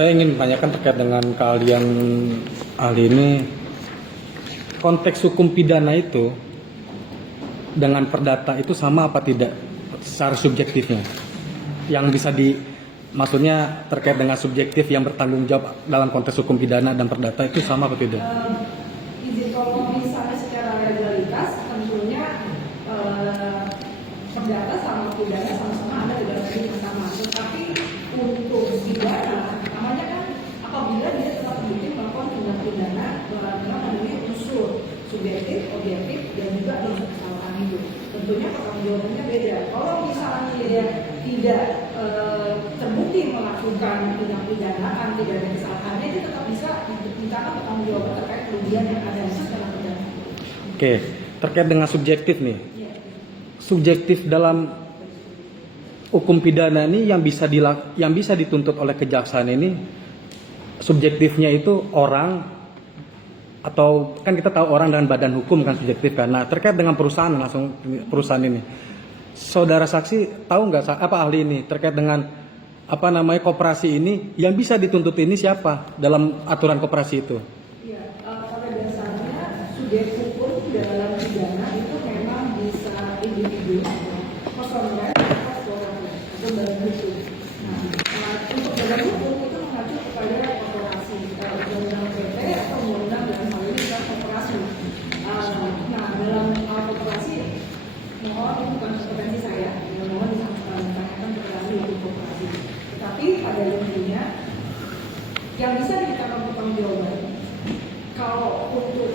Saya ingin menanyakan terkait dengan keahlian ahli ini, konteks hukum pidana itu dengan perdata itu sama apa tidak secara subjektifnya? Yang bisa maksudnya terkait dengan subjektif yang bertanggung jawab dalam konteks hukum pidana dan perdata itu sama apa tidak? Izin kalau misalnya secara legalitas tentunya perdata sama pidana sama-sama ada di dalam hukum sama. Tetapi untuk pidana namanya kan apabila dia telah terbukti melakukan tindak pidana melalui unsur subjektif, objektif dan juga unsur kesalahan itu. Tentunya pertanggungjawabannya beda. Kalau misalnya dia tidak terbukti melakukan tindak pidana, tidak ada kesalahannya, dia tetap bisa dimintakan pertanggungjawaban terkait kerugian yang ada dalam pidana. Oke, terkait dengan subjektif nih. Ya. Subjektif dalam hukum pidana ini yang bisa dituntut oleh kejaksaan ini, subjektifnya itu orang, atau kan kita tahu orang dengan badan hukum kan subjektif kan. Nah, terkait dengan perusahaan ini, saudara saksi tahu nggak apa ahli ini terkait dengan koperasi ini yang bisa dituntut ini siapa dalam aturan koperasi itu? Ya, pada dasarnya subjek hukum dalam pidana itu memang bisa individu, personal, atau badan hukum. Nah, untuk badan hukum itu mengacu kepada korporasi, undang-undang PT atau undang-undang dalam hal ini adalah korporasi. Nah, dalam korporasi, mohon ini bukan kompetensi saya, mohon ditanyakan kepada ahli hukum korporasi. Tetapi pada intinya yang bisa diberikan pertanggungjawaban kalau untuk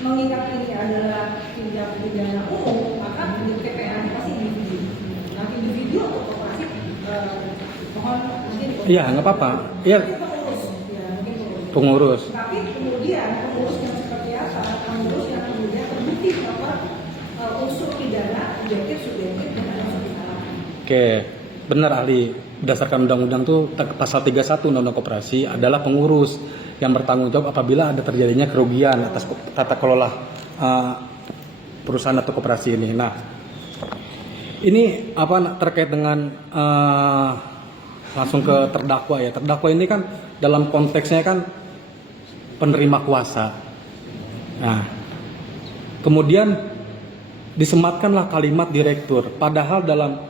mengingat ini adalah tindak pidana umum, maka di TPA pasti individu. Nah, individu atau korporasi mohon mungkin Iya, nggak apa-apa. Iya. Pengurus, ya mungkin Pengurus. Tapi kemudian pengurus yang seperti apa? Pengurus yang kemudian terbukti bahwa unsur pidana objektif, subjektif dan unsur kesalahan. Oke, benar ahli. Berdasarkan undang-undang tuh pasal 31 Undang-Undang Koperasi adalah pengurus yang bertanggung jawab apabila ada terjadinya kerugian atas tata kelola perusahaan atau koperasi ini. Nah, ini terkait dengan langsung ke terdakwa ya. Terdakwa ini kan dalam konteksnya kan penerima kuasa. Nah, kemudian disematkanlah kalimat direktur, padahal dalam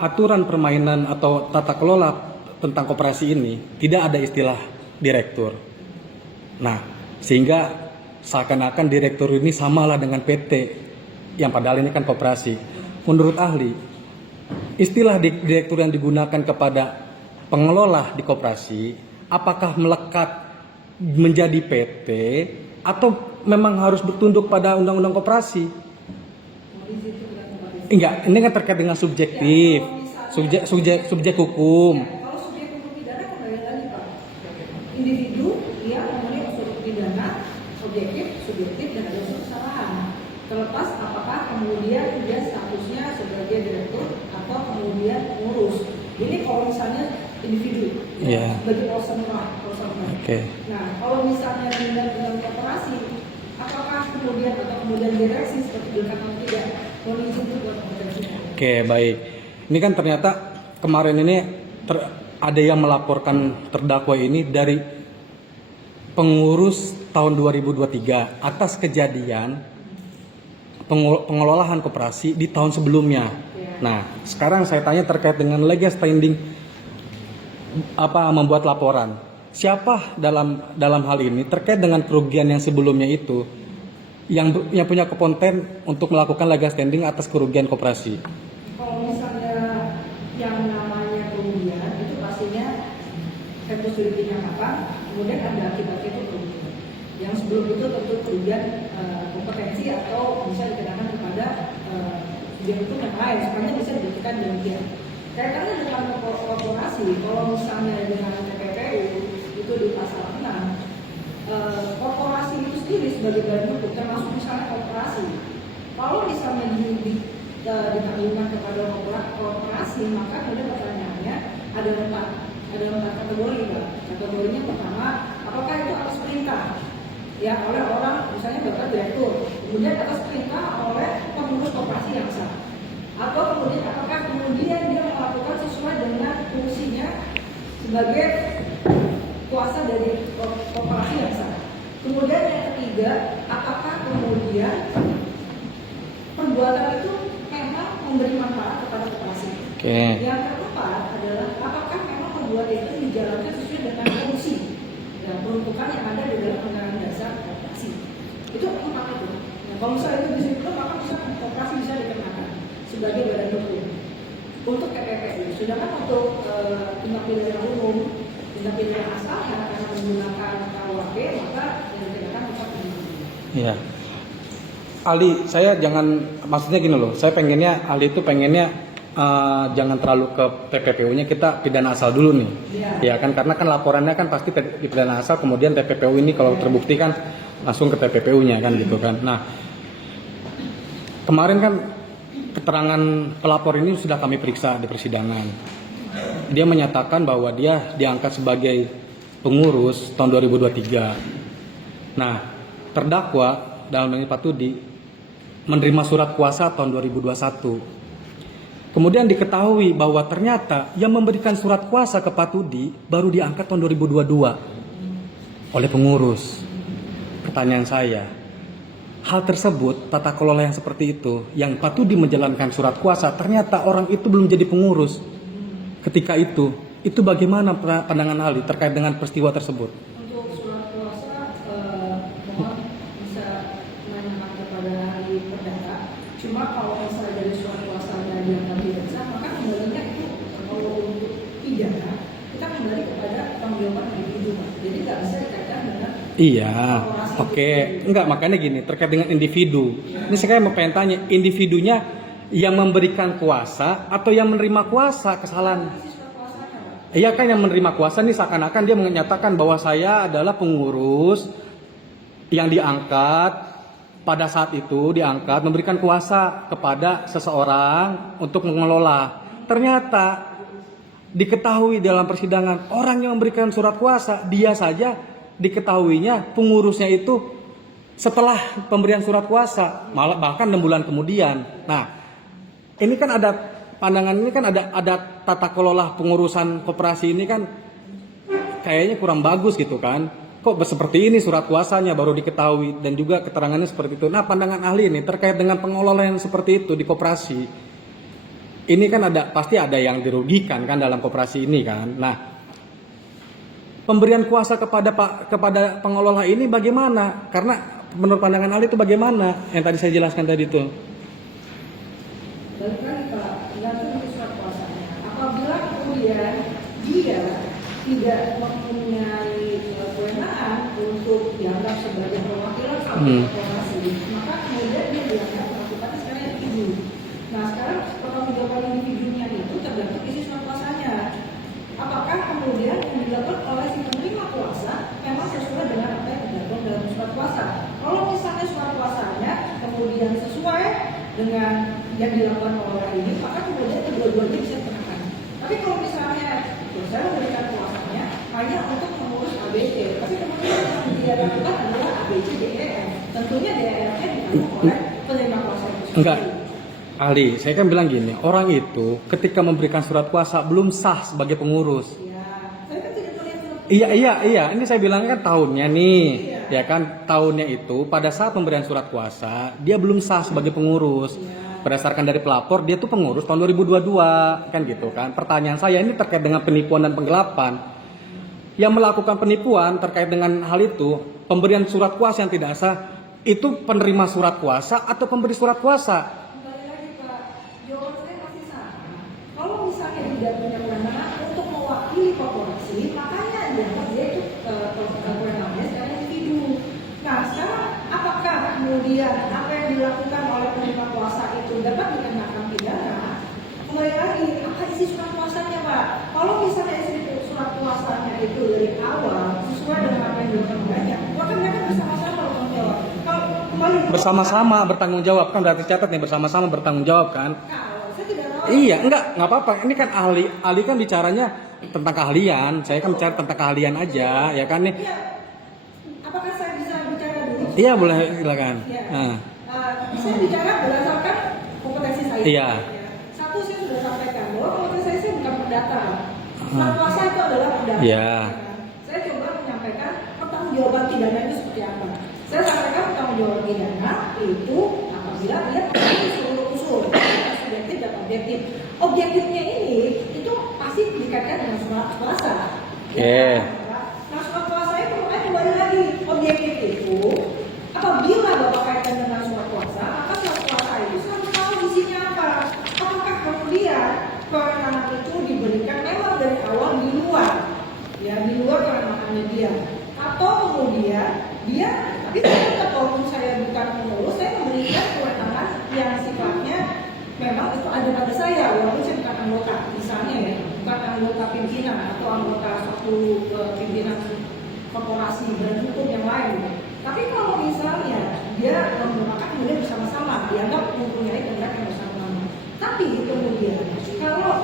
aturan permainan atau tata kelola tentang koperasi ini tidak ada istilah direktur. Nah, sehingga seakan-akan direktur ini samalah dengan PT yang padahal ini kan koperasi. Menurut ahli, istilah direktur yang digunakan kepada pengelola di koperasi apakah melekat menjadi PT atau memang harus bertunduk pada undang-undang koperasi? Enggak, ini kan terkait dengan subjektif, subjek hukum. Kalau subjek hukum pidana kembali lagi Pak, individu dia memenuhi unsur pidana, objektif, subjektif dan ada unsur kesalahan. Terlepas apakah kemudian dia statusnya sebagai direktur atau kemudian pengurus. Ini kalau misalnya individu, sebagai personal. Oke. Nah, kalau misalnya dengan korporasi, apakah kemudian direksi seperti dikatakan tidak? Oke, baik. Ini kan ternyata kemarin ini ada yang melaporkan terdakwa ini dari pengurus tahun 2023 atas kejadian pengelolaan koperasi di tahun sebelumnya. Nah, sekarang saya tanya terkait dengan legal standing membuat laporan. Siapa dalam hal ini terkait dengan kerugian yang sebelumnya itu yang punya kompeten untuk melakukan legal standing atas kerugian koperasi? Kalau misalnya yang namanya kerugian itu pastinya tempus juridiknya kapan, kemudian ada akibatnya itu kerugian. Yang sebelum itu tentu kerugian kompetensi atau bisa dikenakan kepada subjek itu yang lain, sebenarnya bisa dibuktikan demikian. Kaitannya dengan korporasi, kalau misalnya dengan TPPU itu di pasal 6. Korporasi itu sendiri sebagai badan hukum termasuk misalnya korporasi. Kalau misalnya ditanggungkan kepada korporasi, maka kemudian pertanyaannya ada empat kategori Pak. Kategorinya pertama, apakah itu atas perintah ya oleh orang misalnya bapak direktur, kemudian atas perintah oleh pengurus korporasi yang sah, atau kemudian apakah kemudian dia melakukan sesuai dengan fungsinya sebagai kuasa dari korporasi yang sah. Kemudian yang ketiga, apakah kemudian perbuatan itu memang memberi manfaat kepada korporasi? Yang keempat adalah apakah memang perbuatan itu dijalankan sesuai dengan fungsi dan peruntukan yang ada di dalam Undang-Undang Dasar Korporasi. Itu empat itu. Nah, kalau misalnya itu disiplin, maka bisa korporasi bisa dikenakan sebagai badan hukum untuk TPPU. Sedangkan untuk tindak pidana umum, tindak pidana asalnya karena menggunakan KUHP, maka yang dikenakan tetap Iya. Ali, saya jangan, maksudnya gini loh, saya pengennya, Ali itu pengennya jangan terlalu ke TPPU-nya, kita pidana asal dulu nih. Ya kan, karena kan laporannya kan pasti di pidana asal, kemudian TPPU ini kalau terbukti kan langsung ke TPPU-nya kan gitu kan. Nah, kemarin kan keterangan pelapor ini sudah kami periksa di persidangan. Dia menyatakan bahwa dia diangkat sebagai pengurus tahun 2023. Nah, terdakwa dalam ini Pak Tudi menerima surat kuasa tahun 2021. Kemudian diketahui bahwa ternyata yang memberikan surat kuasa ke Pak Tudi baru diangkat tahun 2022 oleh pengurus. Pertanyaan saya, hal tersebut, tata kelola yang seperti itu, yang Pak Tudi menjalankan surat kuasa, ternyata orang itu belum jadi pengurus ketika itu bagaimana pandangan Ali terkait dengan peristiwa tersebut? Untuk surat kuasa, mohon bisa menanyakan kepada ahli perdata. Cuma kalau misalnya dari surat kuasanya dianggap tidak sah, maka kembalinya itu kalau untuk pidana kita kembali kepada tanggung jawab individu. Jadi nggak bisa dikaitkan dengan Iya, oke. Enggak, makanya gini, terkait dengan individu. Ini saya mau pengen tanya, individunya yang memberikan kuasa atau yang menerima kuasa kesalahan? Iya kan, yang menerima kuasa nih seakan-akan dia menyatakan bahwa saya adalah pengurus yang diangkat pada saat itu, diangkat memberikan kuasa kepada seseorang untuk mengelola. Ternyata diketahui dalam persidangan orang yang memberikan surat kuasa, dia saja diketahuinya pengurusnya itu setelah pemberian surat kuasa, malah bahkan 6 bulan kemudian. Nah, ini kan ada pandangan, ini kan ada tata kelola pengurusan koperasi ini kan kayaknya kurang bagus gitu kan. Kok seperti ini surat kuasanya baru diketahui dan juga keterangannya seperti itu. Nah, pandangan ahli ini terkait dengan pengelolaan seperti itu di koperasi. Ini kan pasti ada yang dirugikan kan dalam koperasi ini kan. Nah, pemberian kuasa kepada pengelola ini bagaimana? Karena menurut pandangan ahli itu bagaimana? Yang tadi saya jelaskan tadi itu. Balik lagi Pak, tergantung surat kuasanya. Apabila kemudian dia tidak mempunyai kewenangan untuk dianggap sebagai perwakilan korporasi, maka kemudian dia dianggap melakukan secara individu. Nah, sekarang pertanggungjawaban individunya itu tergantung isi surat kuasanya. Apakah kemudian yang dilakukan oleh si penerima kuasa memang sesuai dengan apa yang terdapat dalam surat kuasa? Kalau misalnya surat kuasanya kemudian sesuai dengan yang dilakukan oleh orang ini, maka kemudian kedua-duanya bisa dikenakan. Tapi kalau misalnya saya memberikan kuasanya hanya untuk mengurus ABC, tapi kemudian yang dia lakukan adalah ABC, DEF. Tentunya DEF-nya ditanggung oleh penerima kuasa itu sendiri. Enggak, Ali, saya kan bilang gini, orang itu ketika memberikan surat kuasa belum sah sebagai pengurus. Ya, saya kan tidak melihat surat Iya. Ini saya bilang kan tahunnya nih, ya kan tahunnya itu pada saat pemberian surat kuasa dia belum sah sebagai pengurus. Berdasarkan dari pelapor dia tuh pengurus tahun 2022 kan gitu kan. Pertanyaan saya ini terkait dengan penipuan dan penggelapan. Yang melakukan penipuan terkait dengan hal itu, pemberian surat kuasa yang tidak sah, itu penerima surat kuasa atau pemberi surat kuasa? Kembali lagi Pak, jawaban saya masih sama. Kalau misalnya tidak punya kewenangan untuk mewakili korporasi, makanya dianggap dia itu kewenangannya secara individu. Nah, sekarang apakah kemudian apa yang dilakukan oleh penerima kuasa itu dapat dikenakan pidana? Kembali lagi, apa isi surat kuasanya Pak? Kalau misalnya isi surat kuasanya itu dari awal sesuai dengan apa yang dilakukan olehnya, maka mereka bersama-sama bertanggung jawab. Kalau kembali Bersama-sama bertanggung jawab kan, berarti catat nih, bersama-sama bertanggung jawab kan. saya tidak tahu. Iya, nggak apa-apa. Ini kan ahli kan bicaranya tentang keahlian. Saya kan bicara tentang keahlian aja, ya kan nih. Iya. Apakah saya bisa bicara dulu? Iya, boleh silakan. Ya. Nah, Saya bicara berdasarkan kompetensi saya. Iya. Satu, saya sudah sampaikan bahwa kompetensi saya bukan perdata. Surat kuasa itu adalah ada. Iya. Saya coba menyampaikan pertanggungjawaban pidana itu seperti apa. Saya sampaikan pertanggungjawaban pidana itu apabila dia memenuhi seluruh unsur subjektif dan objektif. Objektifnya ini itu pasti dikaitkan dengan surat kuasa. Oke. Nah, surat kuasa itu makanya kembali lagi objektif itu apabila Bapak kaitkan dengan surat kuasa, maka surat kuasa itu harus tahu isinya apa. Apakah kemudian kewenangan itu diberikan memang dari awal di luar, ya di luar kewenangannya dia, atau kemudian dia, tapi saya walaupun saya bukan pengurus, saya memberikan kewenangan yang sifatnya memang itu ada pada saya, walaupun saya bukan anggota, misalnya ya, bukan anggota pimpinan atau anggota suatu pimpinan korporasi dan hukum yang lain. Tapi kalau misalnya dia merupakan kemudian bersama-sama, dianggap mempunyai kehendak yang bersama-sama. Tapi kemudian kalau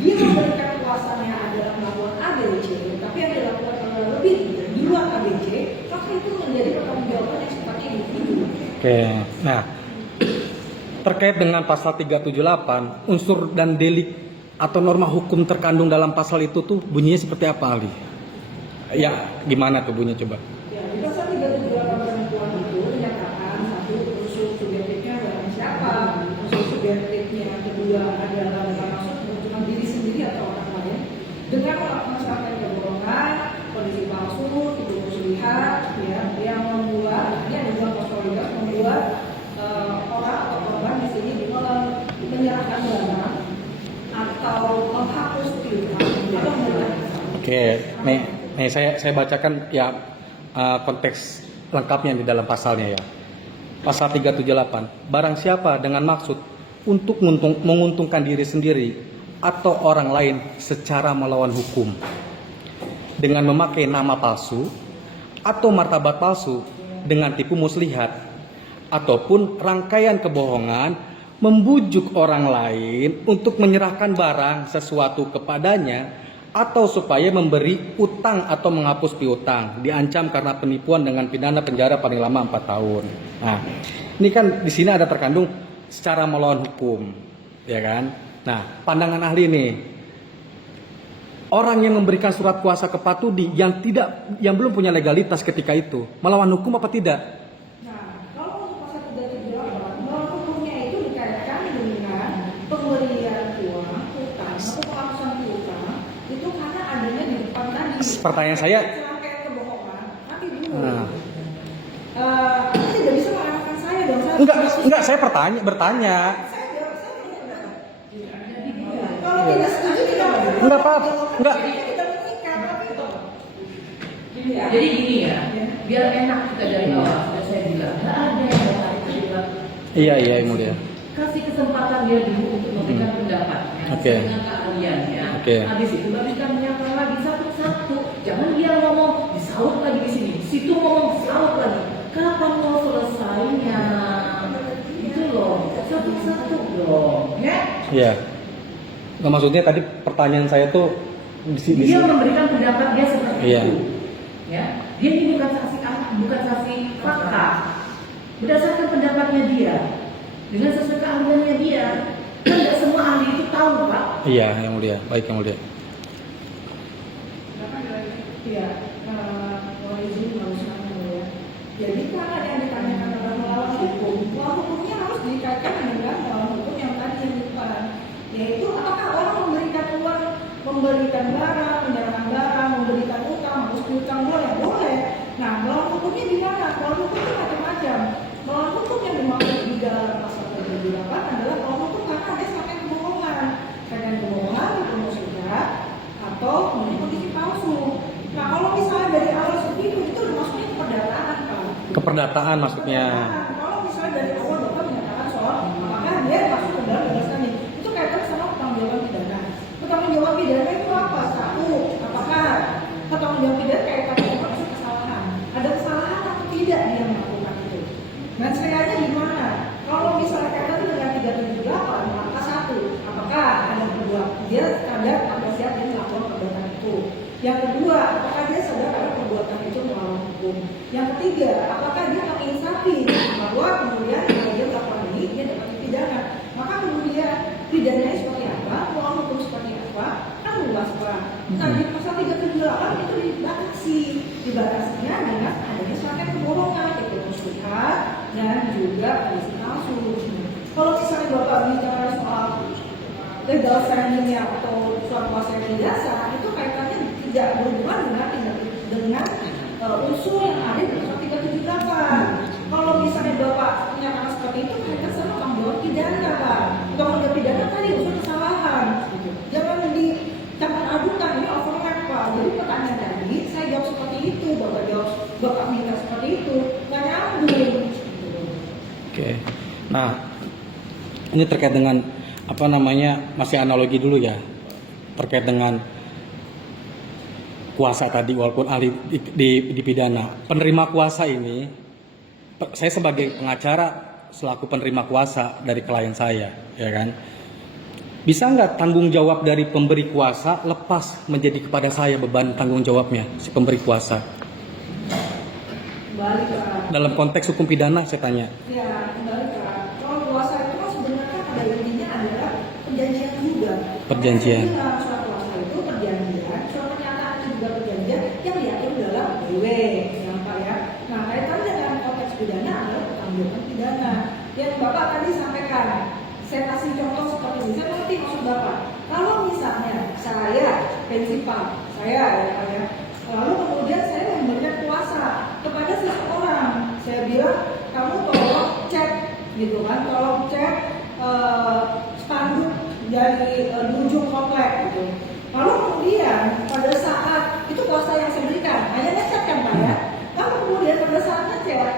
dia memberikan kuasanya adalah melakukan ABC, tapi yang dilakukan lebih di luar ABC, maka itu menjadi pertanggungjawaban yang sifatnya individu. Oke. Nah, terkait dengan pasal 378, unsur dan delik atau norma hukum terkandung dalam pasal itu tuh bunyinya seperti apa, Ali? Ya, gimana tuh bunyinya coba? Ya, di pasal 378 perempuan itu menyatakan satu unsur subjektifnya barang siapa, unsur subjektifnya yang kedua adalah maksud menguntungkan diri sendiri atau orang lain dengan melaksanakan kebohongan, kondisi palsu, tipu muslihat, ya, yang membuat ini ada dua konsolidas membuat orang atau korban di sini menyerahkan barang atau menghapus piutang atau menyerahkan. Oke, nih saya bacakan ya konteks lengkapnya di dalam pasalnya ya. Pasal 378, barang siapa dengan maksud untuk menguntungkan diri sendiri atau orang lain secara melawan hukum dengan memakai nama palsu atau martabat palsu dengan tipu muslihat ataupun rangkaian kebohongan membujuk orang lain untuk menyerahkan barang sesuatu kepadanya atau supaya memberi utang atau menghapus piutang, diancam karena penipuan dengan pidana penjara paling lama 4 tahun. Nah, ini kan di sini ada terkandung secara melawan hukum, ya kan? Nah, pandangan ahli nih, orang yang memberikan surat kuasa ke Patudi yang belum punya legalitas ketika itu, melawan hukum apa tidak? Nah, kalau untuk pasal 378, melawan hukumnya itu dikaitkan dengan pemberian uang, utang, atau penghapusan piutang, itu karena adanya di depan tadi. Pertanyaan saya, Rangkaian kebohongan, tapi dulu. Anda tidak bisa mengarahkan saya dong. enggak, saya bertanya. Kalau tidak setuju tidak Enggak apa-apa, enggak. tidak mengikat, tapi Jadi gini ya, biar enak kita dari awal sudah saya bilang, nggak ada yang bakal kita bilang. Iya, yang mulia. Kasih kesempatan dia dulu untuk memberikan pendapatnya Oke. dengan keahliannya. Oke. Habis itu baru kita menyatakan lagi satu-satu. Jangan dia ngomong disaut lagi di sini, situ ngomong disaut lagi. Kapan mau selesainya? Itu loh, satu-satu dong, ya. Iya. Nah, maksudnya tadi pertanyaan saya tuh di sini. Dia memberikan pendapat dia seperti Iya. itu. Ya, dia ini bukan saksi fakta. Berdasarkan pendapatnya dia, dengan sesuai keahliannya dia. Kan tidak semua ahli itu tahu, Pak. Iya, yang mulia. Baik, yang mulia. ya, mohon izin meneruskan ya. Jadi karena yang ditanyakan adalah melawan hukum, melawan hukumnya harus dikaitkan dengan melawan hukum yang tadi yang di depan, yaitu apakah orang memberikan uang, memberikan barang, menyerahkan barang, memberikan utang, harus piutang boleh. Nah, melawan hukumnya di mana? Melawan hukum itu macam-macam. Melawan hukum yang dimaksud di dalam pasal 38 adalah melawan hukum karena ada sampai kebohongan, tipu muslihat atau kemudian kondisi palsu. Nah, kalau misalnya dari awal seperti itu udah masuknya keperdataan, Pak. Keperdataan maksudnya. Kalau misalnya dari awal Bapak menyatakan soal apakah dia masuk ke dalam batasan ini, itu kaitan sama pertanggungjawaban pidana. Pertanggungjawaban pidana itu apa? Satu, apakah pertanggungjawaban pidana kaitannya dengan maksud kesalahan? Ada kesalahan atau tidak dia melakukan itu? Dan sekiranya di mana? Kalau misalnya kaitan dengan 378, maka satu, apakah ada dia sadar atau siap dia melakukan perbuatan itu? Yang kedua, apakah dia sadar ada perbuatan itu melawan hukum? Yang ketiga, apakah dia menginsafi bahwa kemudian kalau dia melakukan ini dia dapat dipidana? Maka kemudian pidananya seperti apa? Melawan hukum seperti apa? Kan luas, Pak. Nah di pasal 378 itu dibatasinya dengan adanya suatu kebohongan, itu muslihat dan juga polisi palsu. Kalau misalnya Bapak bicara soal legal standing atau surat kuasa yang tidak sah, itu kaitannya tidak berhubungan dengan unsur yang ada di pasal 378. Kalau misalnya Bapak menyatakan seperti itu, kaitan sama tanggung jawab pidana, Pak. Tanggung jawab pidana tadi unsur kesalahan. Jangan adukan, ini overlap, Pak. Jadi pertanyaan tadi, saya jawab seperti itu, Bapak minta seperti itu, nggak nyambung. Oke. Nah, ini terkait dengan apa namanya, masih analogi dulu ya, terkait dengan kuasa tadi walaupun ahli di pidana. Penerima kuasa ini, saya sebagai pengacara selaku penerima kuasa dari klien saya, ya kan, bisa nggak tanggung jawab dari pemberi kuasa lepas menjadi kepada saya beban tanggung jawabnya si pemberi kuasa? Kembali Pak. Dalam konteks hukum pidana saya tanya. Ya, kembali Pak. Kalau kuasa itu kan sebenarnya pada intinya adalah perjanjian juga. Perjanjian. Surat kuasa itu perjanjian, surat pernyataan itu juga perjanjian yang diatur dalam BW, yang Pak ya. Nah, kaitan dengan konteks pidana adalah pertanggungjawaban pidana. Yang Bapak tadi sampaikan, saya kasih contoh seperti ini. Saya mengerti maksud Bapak. Kalau misalnya saya prinsipal, saya ya Pak ya. Lalu kemudian saya memberikan kuasa kepada seseorang. Saya bilang, kamu tolong cek, gitu kan, tolong cek spanduk dari ujung komplek, gitu. Lalu kemudian pada saat itu kuasa yang saya berikan, hanya ngecek kan Pak ya. Lalu kemudian pada saat ngecek,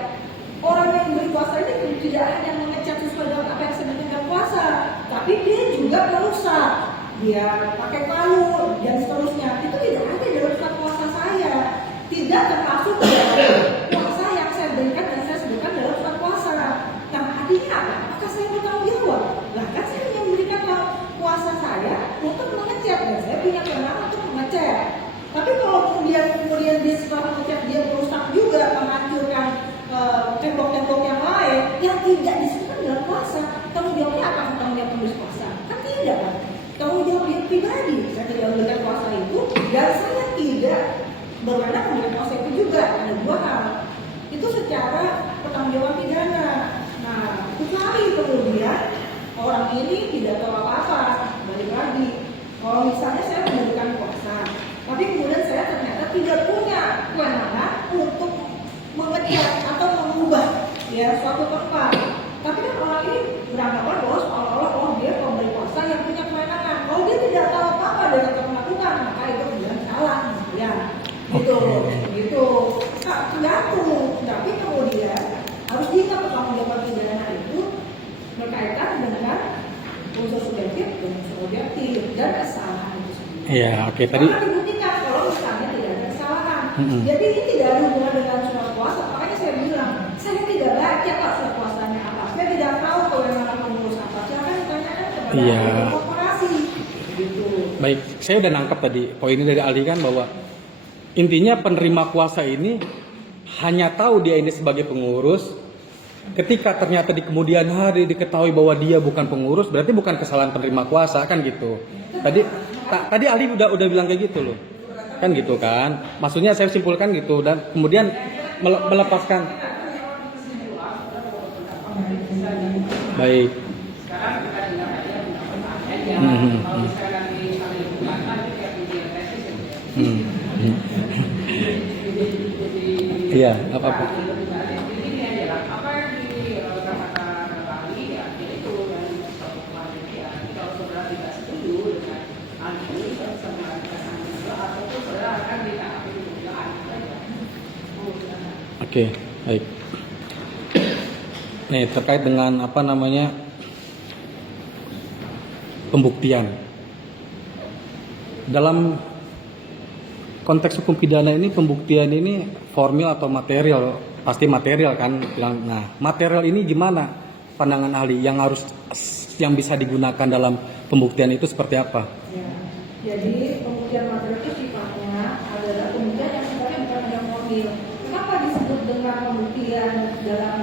orang yang beri kuasa ini tidak hanya mengecek sesuai dengan apa yang saya berikan kuasa, tapi dia juga merusak, dia pakai palu dan seterusnya. Itu tidak ada dalam surat kuasa saya, tidak termasuk dalam kuasa yang saya berikan dan saya sebutkan dalam surat kuasa. Nah, artinya apa? Apakah saya bertanggung jawab? Nah, kan saya yang memberikan kuasa saya untuk mengecek dan saya punya kewenangan untuk mengecek. Tapi kalau kemudian dia setelah mengecek dia merusak juga, menghancurkan tembok-tembok yang lain yang tidak disebutkan dalam kuasa, tanggung jawabnya apa? Tanggung jawab penulis kuasa? Kan tidak kan? Tanggung jawab dia pribadi. Saya tidak memberikan kuasa itu dan saya tidak berwenang memberikan kuasa itu juga. Ada dua hal. Itu secara pertanggungjawaban pidana. Nah, kecuali kemudian orang ini tidak tahu apa-apa, balik lagi. Kalau misalnya saya memberikan kuasa, tapi kemudian saya ternyata tidak punya kewenangan untuk mengecek atau mengubah ya suatu tempat. Tapi kan orang ini beranggapan bahwa seolah-olah dia pemberi kuasa yang punya kewenangan. Kalau dia tidak tahu apa-apa dan tetap melakukan, maka itu kemudian salah, ya. Gitu. Nah, tergantung. Tapi kemudian harus diingat pertanggungjawaban pidana itu berkaitan dengan unsur subjektif dan unsur objektif dan kesalahan itu sendiri. Iya, oke. Tadi Karena dibuktikan kalau misalnya tidak ada kesalahan. Jadi ini tidak ada hubungan dengan surat kuasa. Makanya saya bilang, saya tidak baca Pak surat kuasanya apa. Saya tidak tahu kewenangan pengurus apa. Silakan ditanyakan kepada korporasi. Gitu. baik, saya udah nangkap tadi poinnya dari Aldi kan, bahwa intinya penerima kuasa ini hanya tahu dia ini sebagai pengurus. Ketika ternyata di kemudian hari diketahui bahwa dia bukan pengurus, berarti bukan kesalahan penerima kuasa kan gitu. Tadi Ali udah bilang kayak gitu loh. Kan gitu kan. Maksudnya saya simpulkan gitu, dan kemudian melepaskan. Baik. Iya, apa-apa. Oke, baik. Nih, terkait dengan apa namanya pembuktian. Dalam konteks hukum pidana ini, pembuktian ini formil atau material? Pasti material kan. Nah, material ini gimana pandangan ahli yang bisa digunakan dalam pembuktian itu seperti apa? Ya, jadi pembuktian material itu sifatnya adalah pembuktian yang sifatnya bukan yang formil. Kenapa disebut dengan pembuktian dalam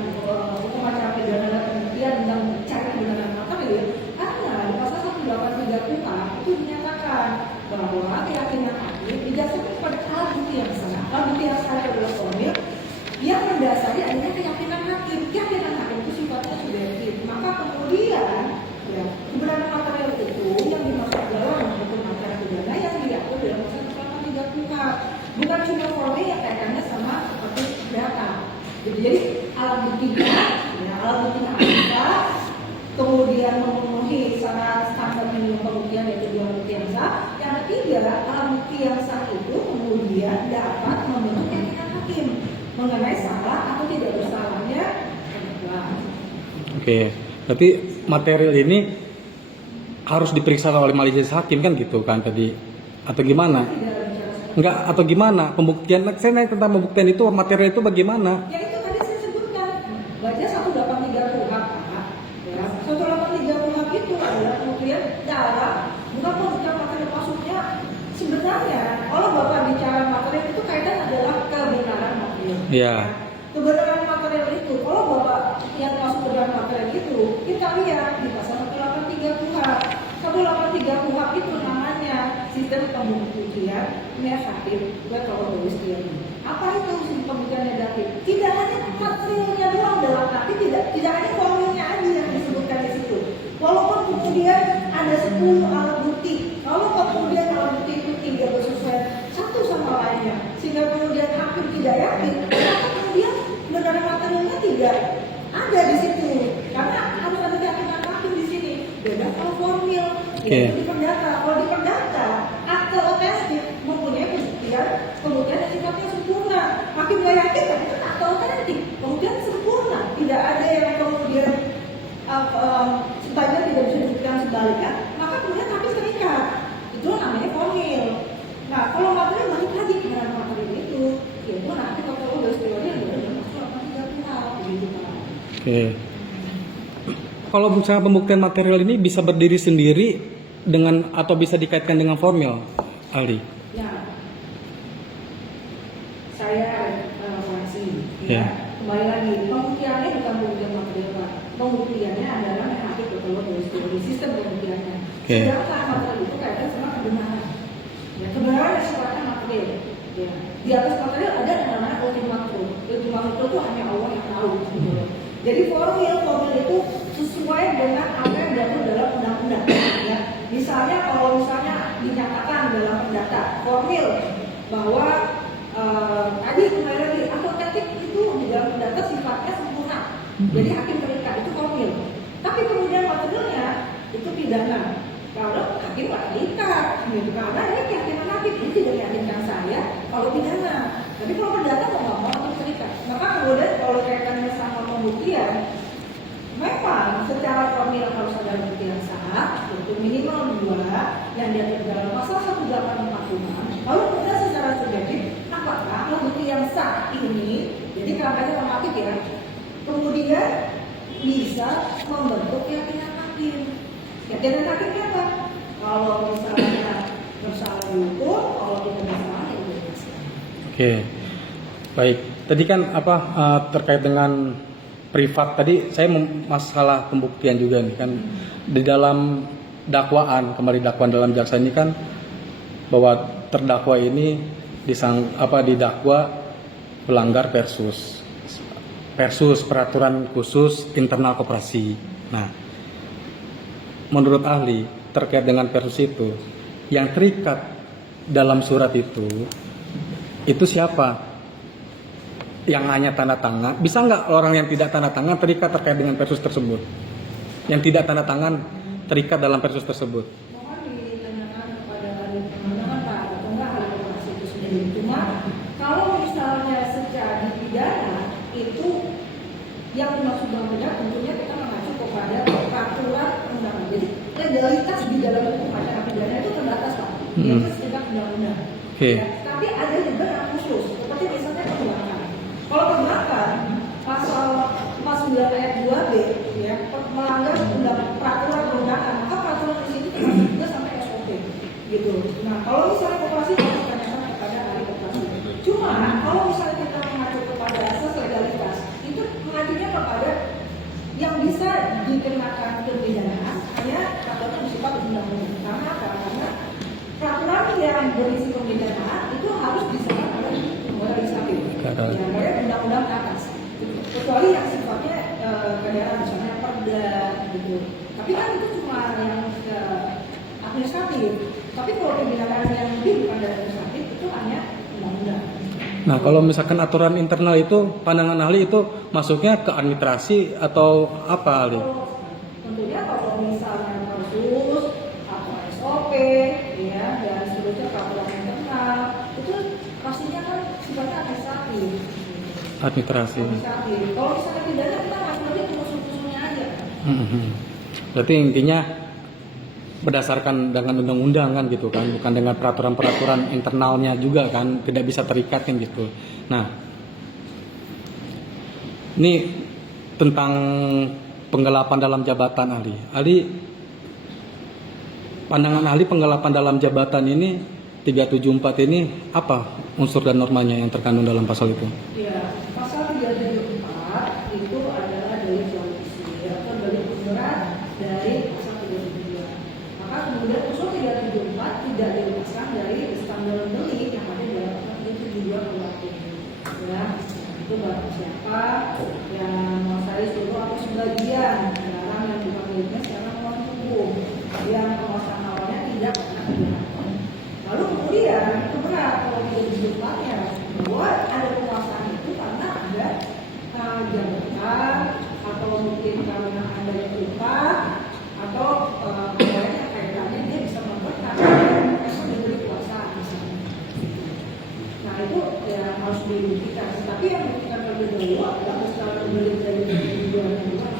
hukum acara pidana dan pembuktian dengan cara kebenaran material? Karena di pasal 183 KUH itu dinyatakan bahwa keyakinan hakim didasarkan pada alat bukti yang sah. Alat bukti yang sah adalah formil yang mendasari adanya keyakinan hakim. Keyakinan hakim itu sifatnya subjektif. Maka kemudian ya, kebenaran material itu yang dimaksud dalam hukum acara pidana yang diatur dalam pasal 3 KUHP. Bukan cuma formil yang kaitannya sama seperti data. Jadi alat buktinya, ya, alat buktinya apa? Kemudian memenuhi syarat standar minimum pembuktian yaitu 2 bukti yang sah. Yang ketiga, alat bukti yang sah itu kemudian dapat membentuk keyakinan hakim mengenai salah atau tidak bersalahnya terdakwa. Oke, berarti material ini harus diperiksa oleh majelis hakim kan gitu kan tadi, atau gimana? Enggak, atau gimana pembuktian? Saya nanya tentang pembuktian itu, material itu bagaimana? Ya itu tadi saya sebutkan, baca 183 KUHP, ya 183 KUHP itu adalah kemudian dalam bukan pembuktian material, maksudnya sebenarnya kalau Bapak bicara material itu kaitan adalah kebenaran material. Ya. Kebenaran material itu, kalau Bapak yang masuk ke dalam material itu, kita lihat di pasal 183 KUHP. 183 KUHP itu namanya sistem pembuktian negatif kalau ini. Apa itu sistem pembuktian negatif? Tidak hanya materialnya doang dalam arti tidak hanya formilnya aja yang disebutkan di situ. Walaupun kemudian ada 10 alat bukti, kalau kemudian alat bukti itu tidak bersesuaian satu sama lainnya, sehingga kemudian hakim tidak yakin, maka kemudian kebenaran materialnya tidak ada di situ. Karena harus ada keyakinan hakim di sini. Beda kalau formil, yaitu di perdata. Kalau di perdata, akte otentik mempunyai pembuktian yang sifatnya sempurna. Hakim nggak yakin, tapi itu akte otentik, pembuktian sempurna. Tidak ada yang kemudian sebagian tidak bisa dibuktikan sebaliknya, maka kemudian hakim terikat. Itu namanya formil. Nah, kalau material balik lagi ke dalam material itu, yaitu nanti kalau udah teori yang udah masuk 3 begitu Pak. Oke. Kalau misalnya pembuktian material ini bisa berdiri sendiri dengan atau bisa dikaitkan dengan formil, Ali? Ya, saya koreksi. Ya. Kembali lagi, pembuktiannya bukan pembuktian material Pak. Pembuktiannya adalah yang hakim berkeluar dari teori sistem pembuktiannya. Sedangkan material itu kaitan sama kebenaran. Ya, kebenaran yang sifatnya material. Ya. Di atas material ada yang namanya ultimum truth. Ultimum truth itu hanya Allah yang tahu. Gitu. Jadi formil itu sesuai dengan apa yang diatur dalam undang-undang. Ya. Misalnya kalau dinyatakan dalam perdata formil bahwa tadi kembali lagi otentik itu di dalam perdata sifatnya sempurna. Jadi hakim terikat itu formil. Tapi kemudian materialnya itu pidana. Kalau hakim nggak terikat, gitu. Karena ini keyakinan hakim ini tidak meyakinkan saya kalau pidana. Tapi kalau perdata nggak mau hakim terikat. Maka kemudian kalau kaitannya sama pembuktian, memang secara formil harus ada bukti yang sah, yaitu minimal 2 yang diatur dalam pasal 184. Lalu kemudian secara subjektif, apakah alat bukti yang sah ini, jadi kerangkanya normatif ya, kemudian bisa membentuk keyakinan hakim. Keyakinan hakimnya apa? Kalau misalnya bersalah hukum, kalau tidak bersalah ya bebas. Oke, baik. Tadi kan terkait dengan privat tadi saya masalah pembuktian juga nih kan di dalam dakwaan dakwaan dalam jaksa ini kan bahwa terdakwa ini didakwa pelanggar persus peraturan khusus internal koperasi. Nah, menurut ahli terkait dengan persus itu yang terikat dalam surat itu siapa? Yang hanya tanda tangan, bisa nggak orang yang tidak tanda tangan terikat terkait dengan persus tersebut? Yang tidak tanda tangan terikat dalam persus tersebut? Mohon ditanyakan kepada ahli pemandangan Pak, atau enggak ahli koperasi itu sendiri. Cuma kalau misalnya secara pidana itu yang dimaksud dalam pidana tentunya kita mengacu kepada peraturan undang-undang. Jadi legalitas di dalam hukum acara pidana itu terbatas Pak, yaitu sekitar undang-undang. Okay. Ya, tapi ada juga yang khusus, seperti misalnya perbuatan. Kalau perbuatan pasal 49 ayat 2B ya, melanggar peraturan perundangan, maka peraturan di sini termasuk juga sampai SOP gitu. Nah, kalau misalnya koperasi kita tanyakan kepada ahli koperasi. Cuma kalau misalnya kita mengacu kepada asas legalitas, itu mengacunya kepada yang bisa dikenakan kepidanaan hanya peraturan bersifat undang-undang. Karena peraturan yang berisi pemidanaan itu harus diserahkan oleh anggota legislatif. Karena- Ya, dari undang-undang ke atas. Kecuali yang sifatnya ke daerah misalnya perda gitu. Tapi kan itu cuma yang administratif. Tapi kalau pemidanaan yang lebih bukan dari administratif itu hanya undang-undang. Nah, kalau misalkan aturan internal itu pandangan ahli itu masuknya ke administrasi atau apa ahli? Tentunya kalau misalnya kasus atau SOP ya dan seterusnya peraturan internal itu pastinya kan sifatnya administratif. Administrasi. Administratif. Kalau misalnya pidana kita masuk lagi ke usul-usulnya aja. Berarti intinya berdasarkan dengan undang-undang kan gitu kan, bukan dengan peraturan-peraturan internalnya juga kan, tidak bisa terikat kan gitu. Nah, ini tentang penggelapan dalam jabatan ahli. Ahli, pandangan ahli penggelapan dalam jabatan ini 374 ini apa unsur dan normanya yang terkandung dalam pasal itu? Ya, pasal 374 itu adalah delik koalisi atau delik berat dari pasal 372. Maka kemudian usul 374 tidak dilepaskan dari standar delik yang ada dalam pasal 372 KUHP. Ya, itu barang siapa yang menguasai seluruh atau sebagian barang yang bukan miliknya secara melawan hukum, yang penguasaan awalnya tidak pernah dilakukan. Lalu kemudian itu berat kalau tidak disebutkannya bahwa ada penguasaan itu karena ada jabatan atau mungkin karena ada upah atau pokoknya kaitannya dia bisa membuat karena diberi kuasa misalnya. Nah itu ya harus dibuktikan. Tapi yang dibuktikan terlebih dahulu adalah kesalahan delik dari 372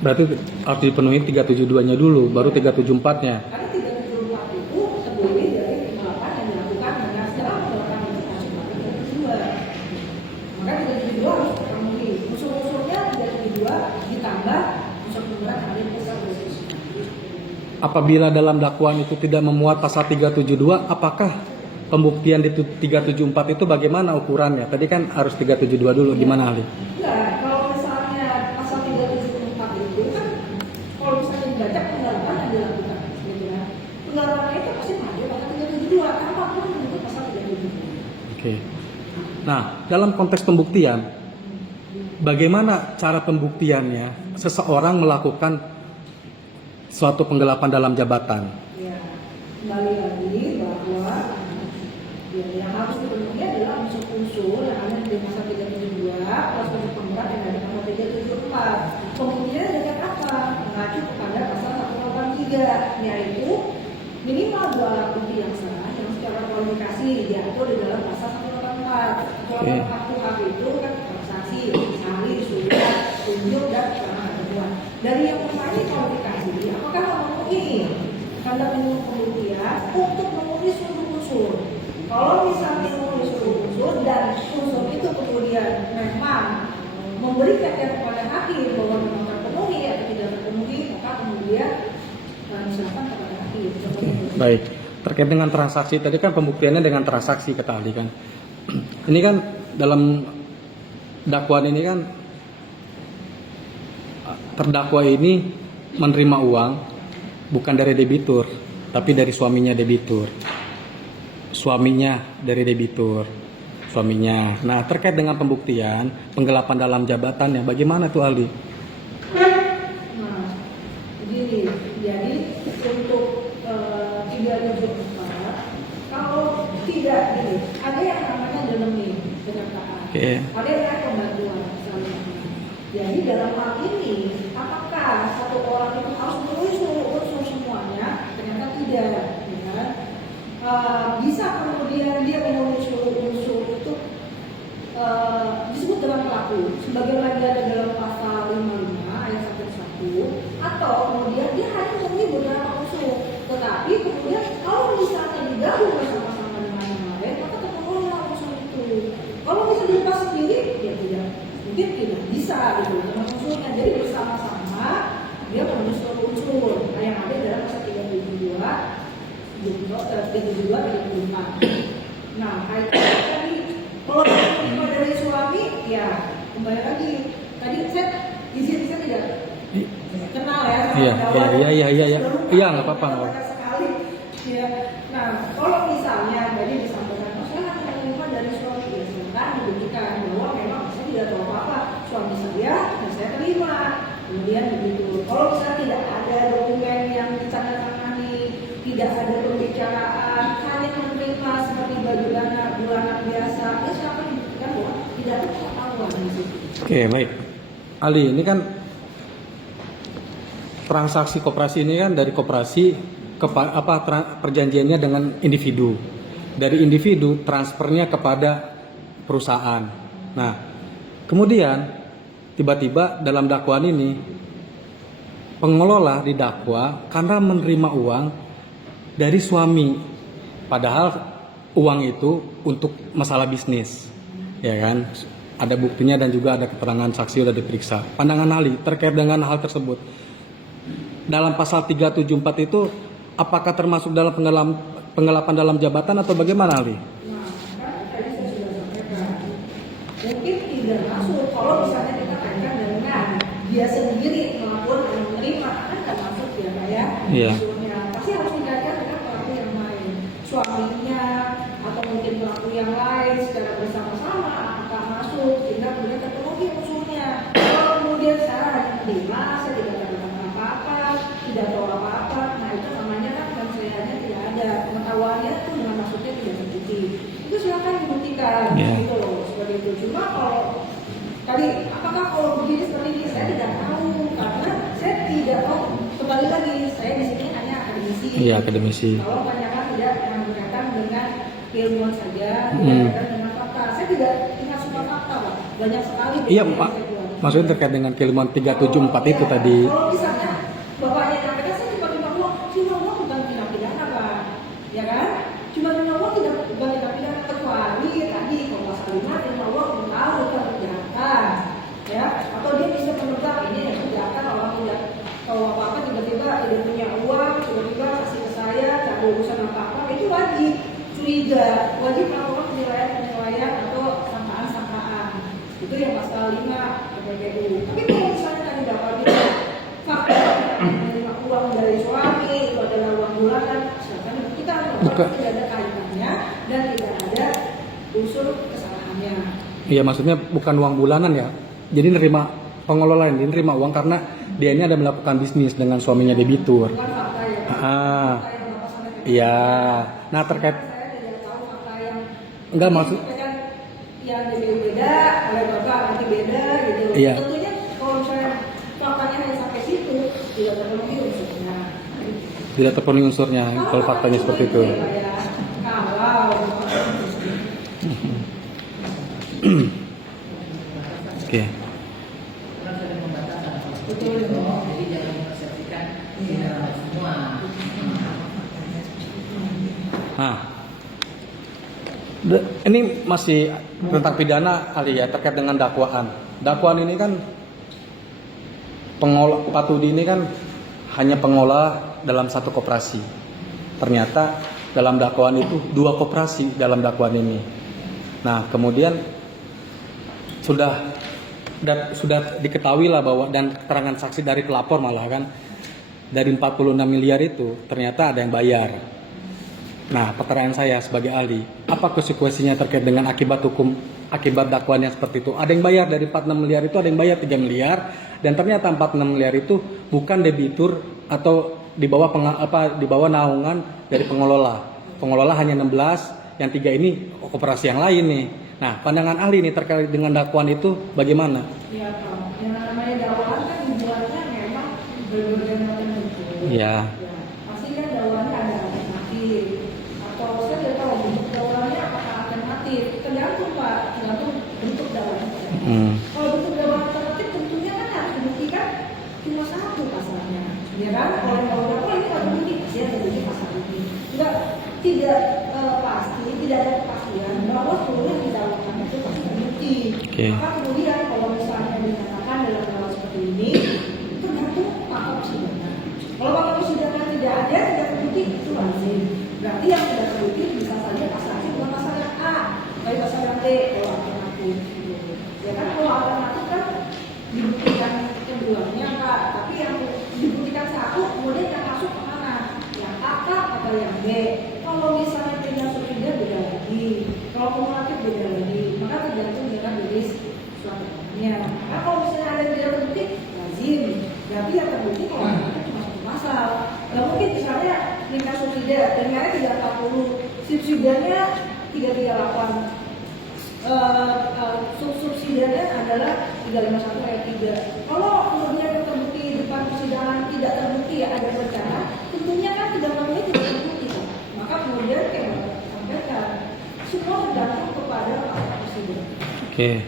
Berarti harus dipenuhi 372-nya dulu, baru 374-nya. Karena 374 itu terdiri dari penggelapan yang dilakukan dengan setelah penggelapan itu masuk pada 372. Maka 372 harus terpenuhi. Unsur-unsurnya 372 ditambah unsur pemberat yang ada di pasal 299. Apabila dalam dakwaan itu tidak memuat pasal 372, apakah pembuktian di 374 itu bagaimana ukurannya? Tadi kan harus 372 dulu, gimana ahli? Enggak, kalau misalnya pasal 374 itu kan kalau misalnya dibaca penggelapan yang dilakukan gitu ya. Penggelapannya itu pasti mengacu pada 372 apapun menyebut pasal 372. Oke. Nah, dalam konteks pembuktian, bagaimana cara pembuktiannya seseorang melakukan suatu penggelapan dalam jabatan? Ya, kembali lagi bahwa ya, yang harus dipenuhi adalah unsur-unsur yang ada di pasal 372 plus unsur pemberat yang ada di pasal 374. Pembuktiannya dengan apa? Mengacu kepada pasal 183, yaitu minimal 2 alat bukti yang sah yang secara kualifikasi diatur di dalam pasal 184. Kalau 184 KUHP itu kan transaksi, sehari, surat, tunjuk dan keterangan ketentuan. Dari yang pertama kualifikasi, apakah memenuhi tanda minimum pembuktian untuk memenuhi seluruh unsur? Kalau misalnya memenuhi seluruh unsur dan unsur itu kemudian memang memberikan kepada hakim bahwa memang terpenuhi atau tidak terpenuhi, maka kemudian diserahkan kepada hakim. Seperti itu. Baik, terkait dengan transaksi tadi kan pembuktiannya dengan transaksi kata ahli kan. Ini kan dalam dakwaan ini kan terdakwa ini menerima uang bukan dari debitur, tapi dari suaminya debitur. Suaminya dari debitur. Suaminya. Nah, terkait dengan pembuktian penggelapan dalam jabatannya bagaimana tuh ahli? Nah, begini, jadi untuk 374 kalau tidak gini, ada yang namanya denomi penyertaan, Oke. ada yang namanya pembantuan misalnya. Jadi dalam hal ini, apakah satu orang itu harus memenuhi seluruh unsur semuanya? Ternyata tidak, ya kan? Bisa kemudian dia memenuhi seluruh unsur itu disebut dengan pelaku sebagaimana ada dalam pasal 55 ayat 1 atau kemudian dia hanya memenuhi beberapa unsur, tetapi kemudian kalau misalnya digabung bersama-sama dengan yang lain maka terpenuhilah unsur itu. Kalau bisa dilepas sendiri ya tidak, mungkin tidak bisa gitu dengan unsurnya. Jadi bersama-sama dia memenuhi seluruh unsur yang ada dalam pasal 372 374. Nah, kaitannya tadi kalau terima dari suami, ya kembali lagi. Tadi saya izin saya tidak kenal ya. Iya, nggak apa-apa. Sekali. Ya, nah kalau misalnya tadi disampaikan, oh saya hanya menerima dari suami, ya silakan dibuktikan bahwa memang saya tidak tahu apa-apa, suami saya dan saya terima. Kemudian begitu. Kalau misalnya tidak ada dokumen yang ditandatangani, tidak ada pembicaraan, hanya menerima seperti bulanan biasa, ya silakan dibuktikan bahwa tidak ada pengetahuan di situ. Oke, baik. Ali, ini kan transaksi koperasi ini kan dari koperasi ke perjanjiannya dengan individu. Dari individu transfernya kepada perusahaan. Nah, kemudian tiba-tiba dalam dakwaan ini pengelola didakwa karena menerima uang dari suami, padahal uang itu untuk masalah bisnis, ya kan? Ada buktinya dan juga ada keterangan saksi sudah diperiksa. Pandangan Ali terkait dengan hal tersebut dalam pasal 374 itu apakah termasuk dalam penggelapan dalam jabatan atau bagaimana, Ali? Nah, kan tadi saya sudah sampaikan, mungkin tidak masuk kalau misalnya kita kaitkan dengan dia sendiri melakukan dan menerima, kan nggak masuk ya Pak ya. Iya. Unsurnya pasti harus dikaitkan dengan pelaku yang lain, suaminya atau mungkin pelaku yang lain secara bersama-sama apakah masuk sehingga kemudian terpenuhi unsurnya. Kalau kemudian saya hanya menerima, saya tidak katakan apa-apa, tidak tahu apa-apa, nah itu namanya kan penyelesaiannya tidak ada, pengetahuannya itu dengan maksudnya tidak terbukti. Itu silakan dibuktikan, Yeah. gitu loh, seperti itu. Cuma kalau tadi apakah kalau begini seperti ini saya tidak tahu karena saya tidak tahu. Kembali lagi saya di sini hanya akademisi. Iya, akademisi. Kalau kebanyakan tidak menggunakan dengan keilmuan saja, Hmm. tidak dengan fakta. Saya tidak ingat semua fakta, Pak. Banyak sekali. Iya, bukti yang Pak. saya buat. Maksudnya terkait dengan keilmuan 374 itu Ya, tadi. kalau misalnya bapaknya nyampaikan saya cuma uang bukan tindak pidana Pak, ya kan? Cuma uang tidak bukan tindak pidana kecuali tadi kalau pasal 5 terima uang tahu itu harus kejahatan, ya? Atau dia bisa menebak ini yang kejahatan orang tidak tahu apa-apa tiba-tiba tidak punya uang tiba-tiba kasih ke saya tak ada urusan apa-apa itu wajib curiga, wajib melakukan penilaian atau sangkaan itu yang pasal 5 PPKU. Tapi kalau misalnya tadi dapat fakta menerima uang dari suami itu adalah uang bulanan, silakan kita Bukan. tidak ada kaitannya dan tidak ada unsur kesalahannya. Iya, maksudnya bukan uang bulanan ya. Jadi nerima pengelola ini nerima uang karena dia ini ada melakukan bisnis dengan suaminya debitur. Bukan fakta ya. Ah, Fakta yang Bapak sampaikan. iya. Nah, terkait Saya tidak tahu fakta yang enggak maksud kan yang jadi beda oleh Bapak nanti beda gitu. Iya. Tentunya kalau misalnya faktanya hanya sampai situ tidak terpenuhi unsurnya. tidak terpenuhi unsurnya kalau faktanya seperti itu. Kalau Oke. Jadi jangan mempersepsikan semua. Nah, ini masih tentang pidana kali ya terkait dengan dakwaan. Dakwaan ini kan Pak Tudi ini kan hanya pengelola dalam satu koperasi. Ternyata dalam dakwaan itu 2 koperasi dalam dakwaan ini. Nah, kemudian sudah diketahui lah bahwa dan keterangan saksi dari pelapor malah kan dari 46 miliar itu ternyata ada yang bayar. Nah, pertanyaan saya sebagai ahli, apa konsekuensinya terkait dengan akibat hukum, akibat dakwaan yang seperti itu? Ada yang bayar dari 46 miliar itu, ada yang bayar 3 miliar, dan ternyata 46 miliar itu bukan debitur atau di bawah naungan dari pengelola. Pengelola hanya 16, yang 3 ini koperasi yang lain nih. Nah, pandangan ahli ini terkait dengan dakwaan itu bagaimana? ya Pak, yang namanya dakwaan kan dibuatnya memang berbagai macam bentuk. Ya. Ya, pasti kan dakwaannya ada alternatif atau saya tidak tahu bentuk dakwaannya apakah alternatif tergantung Pak, tergantung bentuk dakwaannya. Kalau bentuk dakwaan alternatif tentunya kan harus dibuktikan cuma satu pasalnya, ya kan? Kalau yang dakwaan ini nggak terbukti, pasti ada bukti pasal ini. Enggak, tidak pasti, tidak ada kepastian bahwa seluruh yang didakwakan itu pasti terbukti. Oke. Maka kemudian kalau misalnya dinyatakan dalam hal seperti ini, tergantung fakta persidangan. Kalau fakta persidangan tidak ada, tidak terbukti, itu lazim. Berarti yang tidak terbukti bisa saja pasalnya bukan pasal yang A, tapi pasal yang B kalau alternatif. Gitu. Ya kan kalau alternatif kan dibuktikan keduanya Pak, tapi yang dibuktikan satu, kemudian yang masuk kemana? Yang A kah atau yang B? Kalau misalnya pindah subsidi beda lagi, kalau kumulatif beda lagi, maka tergantung dengan jenis suatunya. Nah, kalau misalnya ada yang tidak terbukti, lazim. Berarti yang terbukti kalau ada cuma satu pasal. Nggak mungkin misalnya nikah subsidi, dengarnya 340, subsidinya 338. Subsidinya adalah 351 ayat 3. Kalau kemudian terbukti di depan persidangan tidak terbukti ya ada perkara, tentunya kan tidak mungkin tidak terbukti kan? Maka kemudian kayak sampaikan semua tergantung kepada para presiden. Oke.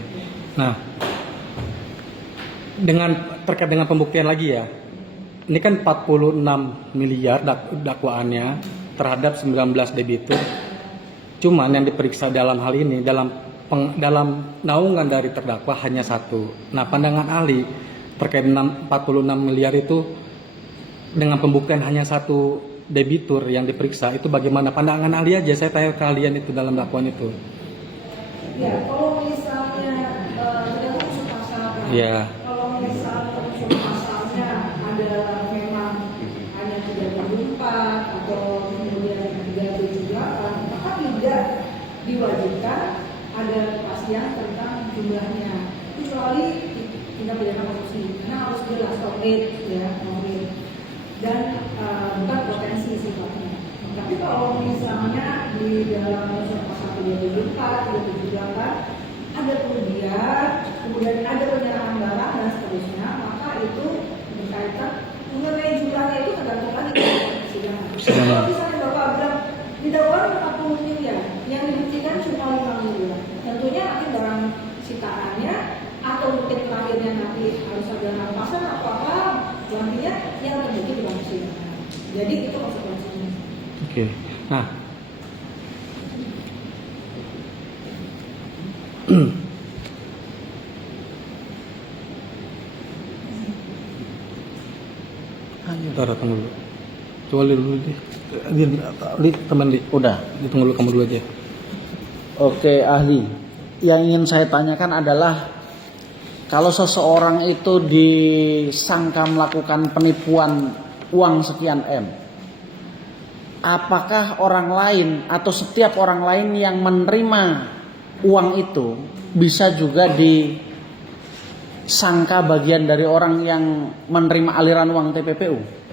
Nah, terkait dengan pembuktian lagi ya. Ini kan 46 miliar dakwaannya terhadap 19 debitur. Cuman yang diperiksa dalam hal ini dalam naungan dari terdakwa hanya satu. Nah, pandangan ahli terkait 46 miliar itu dengan pembuktian hanya satu debitur yang diperiksa itu bagaimana? Pandangan ahli aja, saya tanya ke kalian itu dalam dakwaan itu. Ya, kalau misalnya tidak unsur pasal, Ya. kalau misalnya unsur pasalnya adalah memang hanya 34 atau kemudian 378, maka tidak diwajibkan ada kepastian tentang jumlahnya, kecuali tindak pidana korupsi, karena harus jelas konkret ya, konkret dan bukan potensi sifatnya. Tapi kalau misalnya di dalam unsur pasal 374, 378 ada kemudian ada penyerahan barang dan seterusnya, maka itu berkaitan mengenai jumlahnya itu tergantung lagi dengan persidangan. Kalau misalnya Bapak bilang didakwakan 40 miliar, yang dibuktikan cuma 5 miliar, tentunya nanti barang sitaannya atau mungkin terakhirnya nanti harus ada rampasan atau apa, nantinya yang terbukti di dalam persidangan. Jadi itu konsekuensinya. Oke. Nah, Ntar datang dulu. Coba lihat dulu deh. Lihat teman di. Udah. Ditunggu dulu, kamu dulu aja. Oke, ahli. Yang ingin saya tanyakan adalah kalau seseorang itu disangka melakukan penipuan uang sekian M, apakah orang lain atau setiap orang lain yang menerima uang itu bisa juga disangka bagian dari orang yang menerima aliran uang TPPU?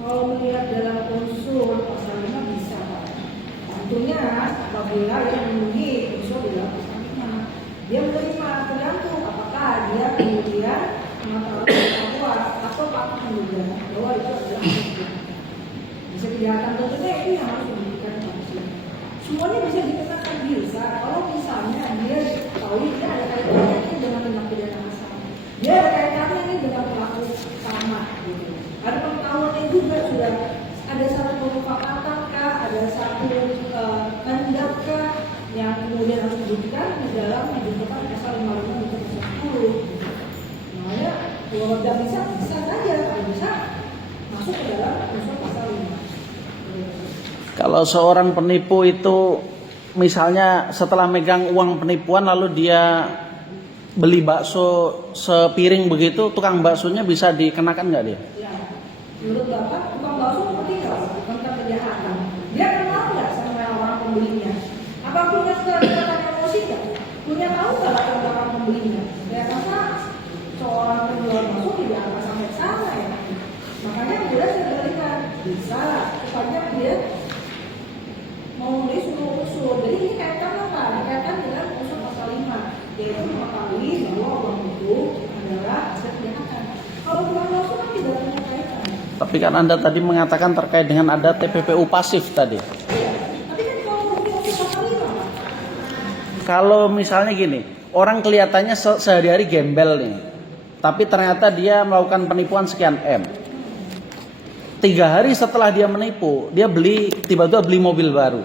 Kalau melihat dalam unsur pasal 5 bisa Pak. Tentunya apabila yang memenuhi unsur di dalam pasal 5, dia menerima, tergantung apakah dia kemudian mengetahui bahwa atau patut menduga bahwa itu adalah kejahatan. Bisa kejahatan tentunya itu yang harus diberikan sanksi. Semuanya bisa dikenakan bisa kalau misalnya dia tahu dia ada kaitannya dengan tindak pidana asal. Dia ada kaitannya ini dengan pelaku sama gitu. Ada pengetahuannya juga sudah ada satu pemufakatan kah, ada satu kehendak kah yang kemudian harus dibuktikan di dalam menunjukkan pasal 55 dan pasal 10. Makanya kalau tidak bisa saja, kalau bisa masuk ke dalam unsur pasal 5. Kalau seorang penipu itu misalnya setelah megang uang penipuan lalu dia beli bakso sepiring begitu, tukang baksonya bisa dikenakan nggak dia? Ya, menurut Bapak, tukang bakso seperti apa? Bukan kejahatan. Dia kenal nggak sama orang pembelinya? Apa punya kedekatan emosi nggak? Punya tahu nggak latar belakang pembelinya? Saya rasa seorang penjual bakso tidak akan sampai sana ya. Makanya kemudian saya berikan bisa supaya dia mau dia suruh usul. Jadi ini kaitan apa? Dikaitkan dengan unsur pasal 5, yaitu mengetahui bahwa uang itu adalah aset kejahatan. Kalau tukang bakso kan tidak punya kaitan. Tapi kan Anda tadi mengatakan terkait dengan ada TPPU pasif tadi. Iya. Tapi kan kalau unsur pasal 5, Pak. Kalau misalnya gini, orang kelihatannya sehari-hari gembel nih, tapi ternyata dia melakukan penipuan sekian M. 3 hari setelah dia menipu, dia tiba-tiba beli mobil baru.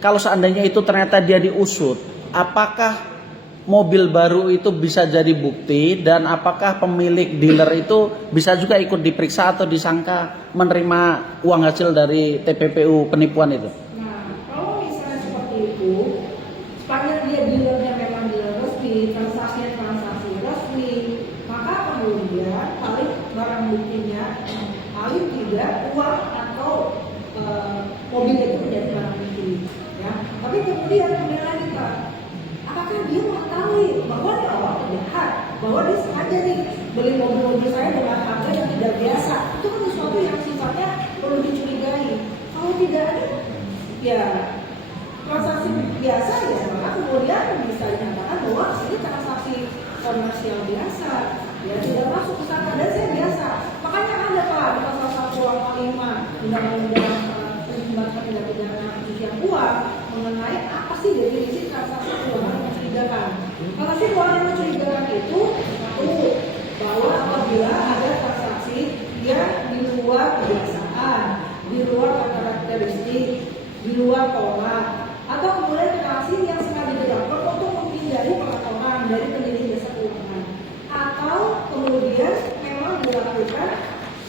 Kalau seandainya itu ternyata dia diusut, apakah mobil baru itu bisa jadi bukti dan apakah pemilik dealer itu bisa juga ikut diperiksa atau disangka menerima uang hasil dari TPPU penipuan itu? Nah, kalau misalnya seperti itu, sepanjang dia dealernya memang dealer resmi, transaksi resmi, maka kemudian paling barang buktinya paling tidak uang atau mobil dia itu menjadi barang bukti. Ya, tapi kemudian lagi Pak, apakah dia mengetahui bahwa di awal terlihat bahwa dia sengaja nih beli mobil saya dengan harga yang tidak biasa? Itu kan sesuatu yang sifatnya perlu dicurigai. Kalau tidak ada, ya transaksi biasa ya, maka kemudian bisa dinyatakan bahwa ini transaksi komersial biasa, ya tidak masuk ke sana dan saya biasa. Makanya ada Pak di pasal 185 Undang-Undang Tindak Pidana Pencucian Uang mengenai apa sih definisi transaksi keuangan mencurigakan. Transaksi keuangan mencurigakan itu satu, bahwa apabila ada transaksi yang di luar kebiasaan, di luar karakteristik, di luar pola, atau kemudian transaksi yang sengaja dilakukan untuk menghindari pelaporan dari penyedia jasa keuangan, atau kemudian memang dilakukan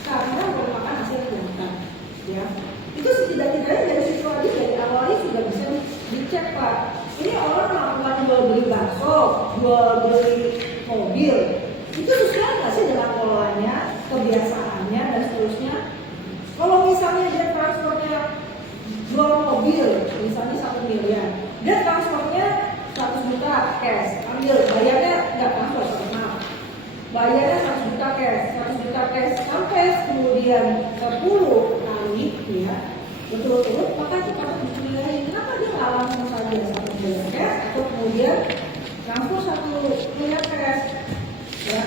karena merupakan hasil kejahatan. Ya, itu setidak-tidaknya dari situ aja dari awalnya sudah bisa dicek Pak. Ini orang melakukan jual beli bakso, jual beli mobil, itu sesuai nggak sih dengan polanya, kebiasaannya dan seterusnya? Kalau misalnya dia transfernya jual mobil, misalnya 1 miliar, dia transfernya 100 juta cash, ambil, bayarnya nggak transfer, maaf, bayarnya 100 juta cash sampai kemudian 10 kali, ya, betul-betul, maka itu patut dicurigai. Kenapa dia nggak langsung saja 1 miliar cash atau kemudian transfer 1 miliar cash, ya,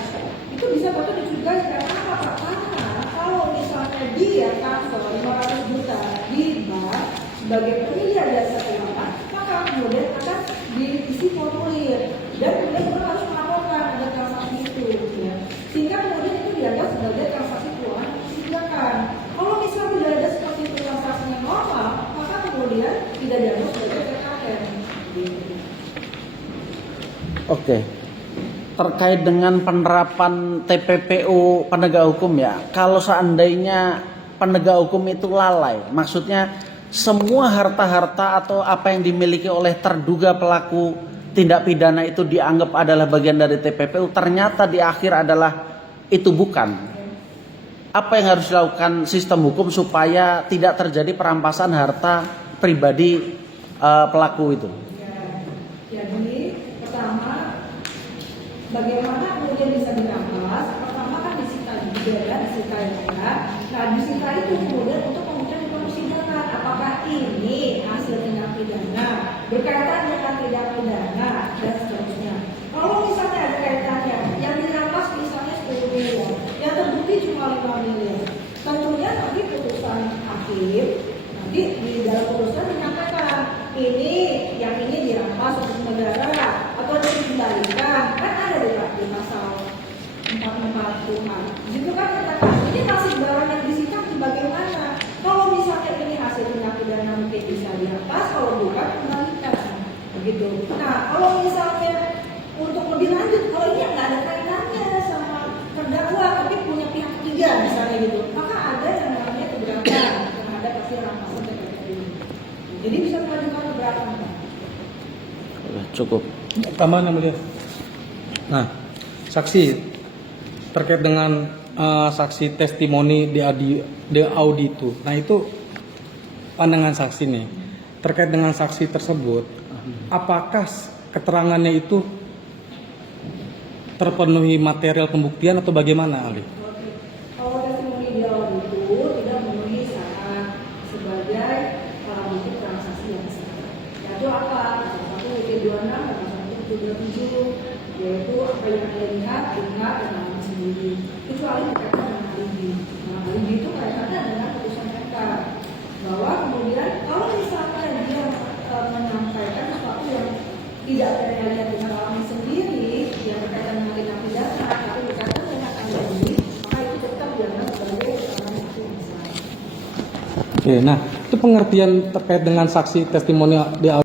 itu bisa patut dicurigai. Karena apa Pak? Karena kalau misalnya dia transfer 500 juta di bank sebagai penyedia jasa keuangan, maka kemudian akan diisi formulir dan kemudian kita harus melaporkan ada transaksi itu, ya. Sehingga kemudian itu dianggap sebagai transaksi keuangan mencurigakan. Kalau misalnya tidak ada seperti itu transaksinya normal, maka kemudian tidak dianggap sebagai TKN. Oke. Terkait dengan penerapan TPPU penegak hukum ya, kalau seandainya penegak hukum itu lalai, maksudnya semua harta-harta atau apa yang dimiliki oleh terduga pelaku tindak pidana itu dianggap adalah bagian dari TPPU, ternyata di akhir adalah itu bukan. Apa yang harus dilakukan sistem hukum supaya tidak terjadi perampasan harta pribadi pelaku itu? Jadi pertama, bagaimana kemudian bisa dirampas? Pertama kan disita juga ya, disita ya. Nah disita itu kemudian untuk kemudian di persidangan apakah ini hasil tindak pidana berkaitan dengan tindak pidana dan seterusnya. Kalau misalnya ada kaitannya, yang dirampas misalnya 10 miliar, yang terbukti cuma 5 miliar, tentunya nanti putusan hakim nanti di dalam putusan menyampaikan ini yang ini dirampas untuk negara atau dikembalikan, kan ada di pasal 440-an. Gitu kan katakan ini masih barang yang disita bagaimana? Kalau misalnya ini hasil tindak pidana mungkin bisa dirampas, kalau bukan kembalikan. Begitu. Nah, kalau misalnya untuk lebih lanjut, kalau ini nggak ada kaitannya sama terdakwa tapi punya pihak ketiga misalnya gitu, maka ada yang namanya keberatan terhadap hasil rampasan TPPU. Jadi bisa mengajukan keberatan. Cukup. Tambahan melihat. Nah, saksi terkait dengan saksi testimoni di auditu. Nah itu pandangan saksi nih terkait dengan saksi tersebut. Apakah keterangannya itu terpenuhi material pembuktian atau bagaimana, Ali? Kalau testimoni di auditu tidak memenuhi syarat sebagai bukti transaksi yang sah. Yaitu apa? Satu WP 26 dan satu 27, yaitu apa yang Anda lihat, dengar dan alami sendiri. Kecuali berkaitan dengan alibi. Nah, alibi itu kaitannya dengan putusan MK bahwa kemudian kalau misalnya dia menyampaikan sesuatu yang tidak terlihat dengan alami sendiri, yang berkaitan dengan tindak pidana, tapi berkaitan dengan alibi, maka itu tetap dianggap sebagai keterangan saksi yang sah. Oke, nah itu pengertian terkait dengan saksi testimoni di